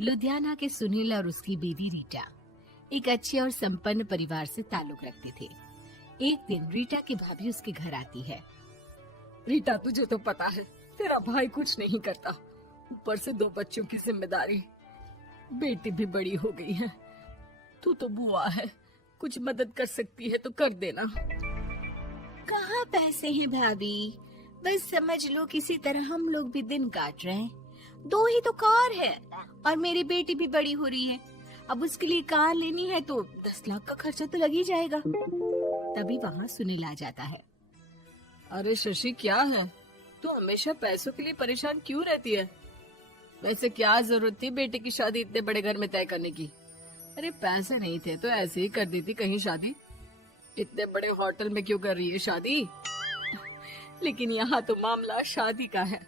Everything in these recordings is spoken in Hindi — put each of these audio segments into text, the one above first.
लुधियाना के सुनील और उसकी बीवी रीटा एक अच्छे और संपन्न परिवार से ताल्लुक रखते थे। एक दिन रीटा की भाभी उसके घर आती है। रीटा, तुझे तो पता है तेरा भाई कुछ नहीं करता, ऊपर से 2 बच्चों की जिम्मेदारी, बेटी भी बड़ी हो गई है। तू तो बुआ है, कुछ मदद कर सकती है तो कर देना। कहाँ पैसे हैं भाभी, बस समझ लो किसी तरह हम लोग भी दिन काट रहे हैं। 2 ही तो कार है और मेरी बेटी भी बड़ी हो रही है। अब उसके लिए कार लेनी है तो 10 लाख का खर्चा तो लग ही जाएगा। तभी वहाँ सुनील आ जाता है। अरे शशि, क्या है, तू हमेशा पैसों के लिए परेशान क्यों रहती है? वैसे क्या जरूरत थी बेटी की शादी इतने बड़े घर में तय करने की? अरे पैसे नहीं थे तो ऐसे ही कर देती कहीं शादी। इतने बड़े होटल में क्यों कर रही है शादी? लेकिन यहाँ तो मामला शादी का है,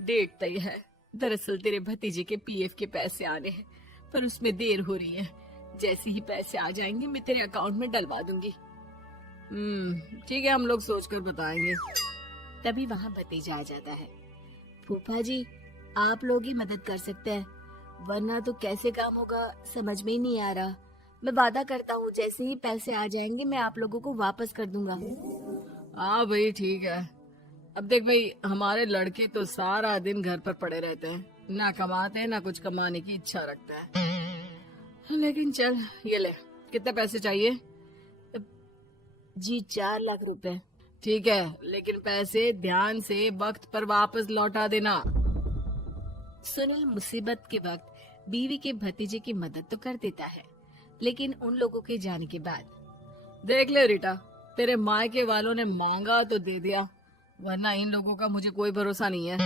डेट तय है। दरअसल तेरे भतीजे के पीएफ के पैसे आने हैं, पर उसमें देर हो रही है। जैसे ही पैसे आ जाएंगे मैं तेरे अकाउंट में डलवा दूंगी। ठीक है, हम लोग सोचकर बताएंगे। तभी वहाँ भतीजा आ जाता है। फूफा जी, आप लोग ही मदद कर सकते हैं, वरना तो कैसे काम होगा समझ में ही नहीं आ रहा। मैं वादा करता हूँ जैसे ही पैसे आ जाएंगे मैं आप लोगों को वापस कर दूंगा। हाँ भाई, ठीक है। अब देख भाई, हमारे लड़के तो सारा दिन घर पर पड़े रहते हैं, ना कमाते हैं ना कुछ कमाने की इच्छा रखता है। लेकिन चल, ये ले, कितने पैसे चाहिए? जी 4 लाख रुपए। ठीक है, लेकिन पैसे ध्यान से वक्त पर वापस लौटा देना। सुनील मुसीबत के वक्त बीवी के भतीजे की मदद तो कर देता है, लेकिन उन लोगों के जाने के बाद देख ले रीटा, तेरे मायके वालों ने मांगा तो दे दिया, वरना इन लोगों का मुझे कोई भरोसा नहीं है।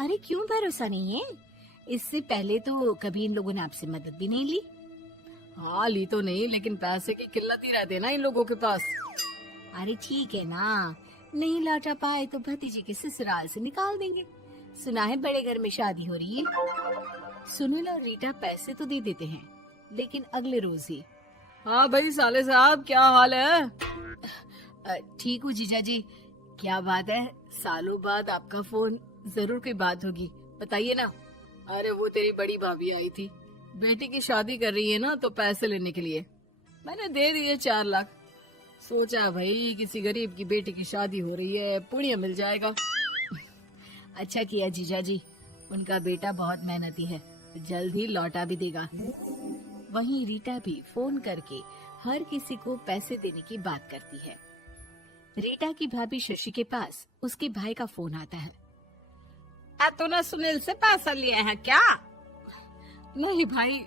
अरे क्यों भरोसा नहीं है? इससे पहले तो कभी इन लोगों ने आपसे मदद भी नहीं ली। हाँ, ली तो नहीं, लेकिन पैसे की किल्लत ही रहती है ना इन लोगों के पास। अरे ठीक है ना, नहीं लौटा पाए तो भतीजे के ससुराल से निकाल देंगे। सुना है बड़े घर में शादी हो रही है। सुनील और रीटा पैसे तो दे देते हैं, लेकिन अगले रोज ही। हाँ भाई साले साहब, क्या हाल है? ठीक हूँ जीजा जी। क्या बात है, सालों बाद आपका फोन, जरूर कोई बात होगी, बताइए ना। अरे वो तेरी बड़ी भाभी आई थी, बेटी की शादी कर रही है ना, तो पैसे लेने के लिए मैंने दे दिए 4 लाख। सोचा भाई किसी गरीब की बेटी की शादी हो रही है, पुण्य मिल जाएगा। अच्छा किया जीजा जी, उनका बेटा बहुत मेहनती है, जल्द ही लौटा भी देगा। वहीं रीटा भी फोन करके हर किसी को पैसे देने की बात करती है। रीटा की भाभी शशि के पास उसके भाई का फोन आता है। तूने सुनील से पैसा लिया है क्या? नहीं भाई,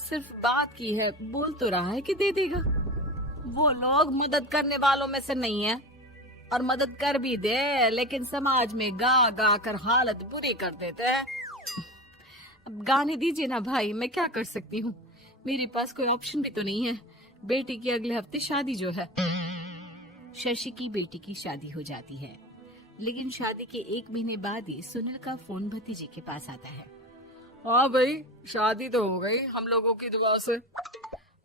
सिर्फ बात की है, बोल तो रहा है कि दे देगा। वो लोग मदद करने वालों में से नहीं है, और मदद कर भी दे लेकिन समाज में गा गा कर हालत बुरी कर देते हैं। अब गाने दीजिए ना भाई, मैं क्या कर सकती हूँ, मेरे पास कोई ऑप्शन भी तो नहीं है। बेटी की अगले हफ्ते शादी जो है। शशि की बेटी की शादी हो जाती है, लेकिन शादी के 1 महीने बाद ही सुनील का फोन भतीजे के पास आता है। हाँ भाई, शादी तो हो गई हम लोगों की दुआ से।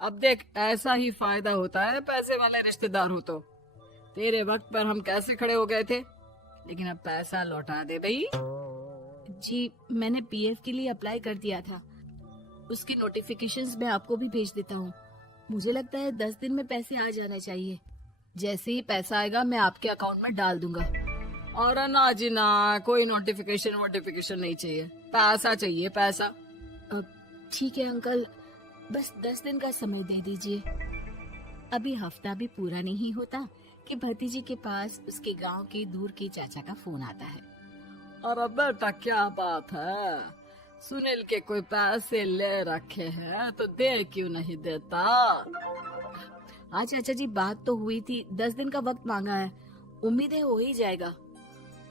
अब देख, ऐसा ही फायदा होता है पैसे वाले रिश्तेदार हो तो। तेरे वक्त पर हम कैसे खड़े हो गए थे, लेकिन अब पैसा लौटा दे भाई। जी, मैंने पीएफ के लिए अप्लाई कर दिया था, उसकी नोटिफिकेशंस मैं आपको भी भेज देता हूँ। मुझे लगता है 10 दिन में पैसे आ जाना चाहिए। जैसे ही पैसा आएगा मैं आपके अकाउंट में डाल दूंगा। और ना जी ना, कोई नोटिफिकेशन नहीं चाहिए, पैसा चाहिए, पैसा। ठीक है अंकल, बस 10 दिन का समय दे दीजिए। अभी हफ्ता भी पूरा नहीं होता कि भतीजे के पास उसके गांव के दूर के चाचा का फोन आता है। अरे बेटा, क्या बात है, सुनील के कोई पैसे ले रखे हैं तो दे क्यों नहीं देता? हाँ चाचा जी, बात तो हुई थी, 10 दिन का वक्त मांगा है, उम्मीद है हो ही जाएगा।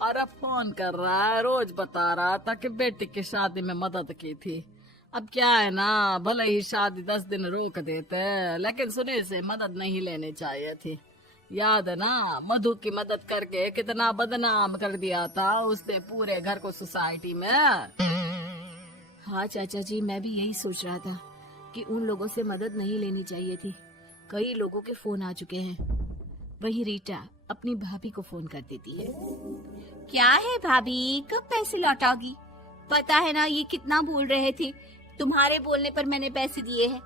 अरे फोन कर रहा है, रोज बता रहा था कि बेटी की शादी में मदद की थी। अब क्या है ना, भले ही शादी 10 दिन रोक देते, लेकिन सुनील से मदद नहीं लेनी चाहिए थी। याद है ना, मधु की मदद करके कितना बदनाम कर दिया था उसने पूरे घर को सोसाइटी में। हाँ चाचा जी, मैं भी यही सोच रहा था कि उन लोगों से मदद नहीं लेनी चाहिए थी। कई लोगों के फोन आ चुके हैं। वहीं रीटा अपनी भाभी को फोन कर देती है। क्या है भाभी, कब पैसे लौटाओगी? पता है ना ये कितना बोल रहे थे, तुम्हारे बोलने पर मैंने पैसे दिए हैं।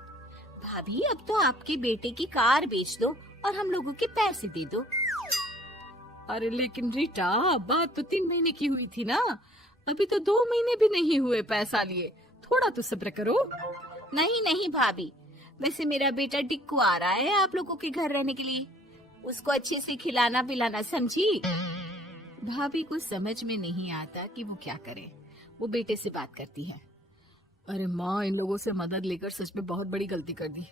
भाभी अब तो आपके बेटे की कार बेच दो और हम लोगों के पैसे दे दो। अरे लेकिन रीटा, बात तो 3 महीने की हुई थी ना, अभी तो 2 महीने भी नहीं हुए पैसा लिए, थोड़ा तो सब्र करो। नहीं नहीं भाभी, वैसे मेरा बेटा टिक्कू आ रहा है आप लोगों के घर रहने के लिए, उसको अच्छे से खिलाना पिलाना, समझी? भाभी को समझ में नहीं आता कि वो क्या करे। वो बेटे से बात करती है। अरे माँ, इन लोगों से मदद लेकर सच में बहुत बड़ी गलती कर दी।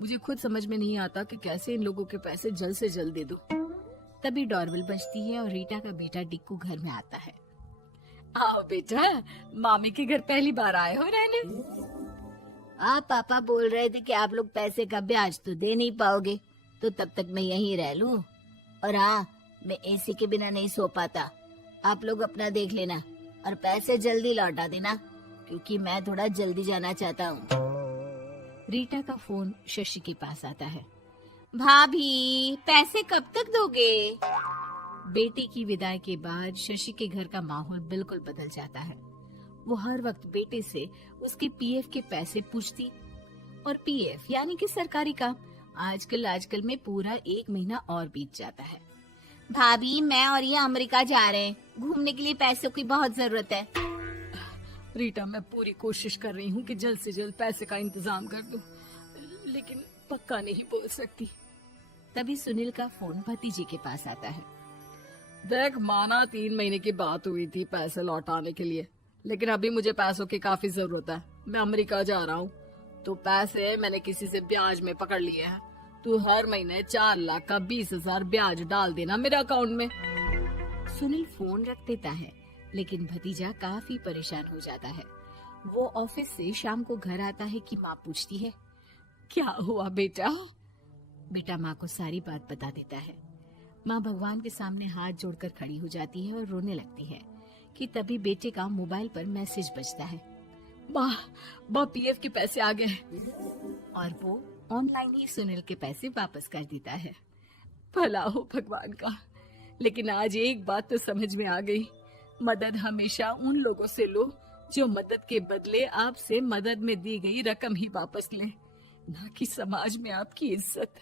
मुझे खुद समझ में नहीं आता कि कैसे इन लोगों के पैसे जल्द से जल्द दे दूं। तभी डोरबेल बजती है और रीटा का बेटा टिक्कू घर में आता है। आओ बेटा, मामी के घर पहली बार आए हो रहने? आप पापा बोल रहे थे कि आप लोग पैसे का ब्याज तो दे नहीं पाओगे, तो तब तक मैं यहीं रह लूं। और हाँ, मैं एसी के बिना नहीं सो पाता। आप लोग अपना देख लेना और पैसे जल्दी लौटा देना, क्योंकि मैं थोड़ा जल्दी जाना चाहता हूँ। रीटा का फोन शशि के पास आता है। भाभी, पैसे कब तक दोगे? बेटी की विदाई के बाद शशि के घर का माहौल बिल्कुल बदल जाता है। वो हर वक्त बेटे से उसके पीएफ के पैसे पूछती, और पीएफ यानी कि सरकारी काम। आजकल में पूरा 1 महीना और बीत जाता है। भाभी, मैं और ये अमेरिका जा रहे हैं, घूमने के लिए पैसों की बहुत जरूरत है। रीटा, मैं पूरी कोशिश कर रही हूँ कि जल्द से जल्द पैसे का इंतजाम कर दूं, लेकिन पक्का नहीं बोल सकती। तभी सुनील का फोन भतीजे के पास आता है। देख माना 3 महीने की बात हुई थी पैसे लौटाने के लिए, लेकिन अभी मुझे पैसों की काफी जरूरत है। मैं अमेरिका जा रहा हूँ, तो पैसे मैंने किसी से ब्याज में पकड़ लिए हैं। तू हर महीने 4 लाख का 20,000 ब्याज डाल देना मेरे अकाउंट में। सुनील फोन रख देता है, लेकिन भतीजा काफी परेशान हो जाता है। वो ऑफिस से शाम को घर आता है कि माँ पूछती है, क्या हुआ बेटा? बेटा माँ को सारी बात बता देता है। माँ भगवान के सामने हाथ जोड़कर खड़ी हो जाती है और रोने लगती है कि तभी बेटे का मोबाइल पर मैसेज बजता है। माँ, पीएफ के पैसे आ गए। और वो ऑनलाइन ही सुनील के पैसे वापस कर देता है। भला हो भगवान का। लेकिन आज एक बात तो समझ में आ गई, मदद हमेशा उन लोगों से लो जो मदद के बदले आपसे मदद में दी गई रकम ही वापस लें, ना कि समाज में आपकी इज्जत।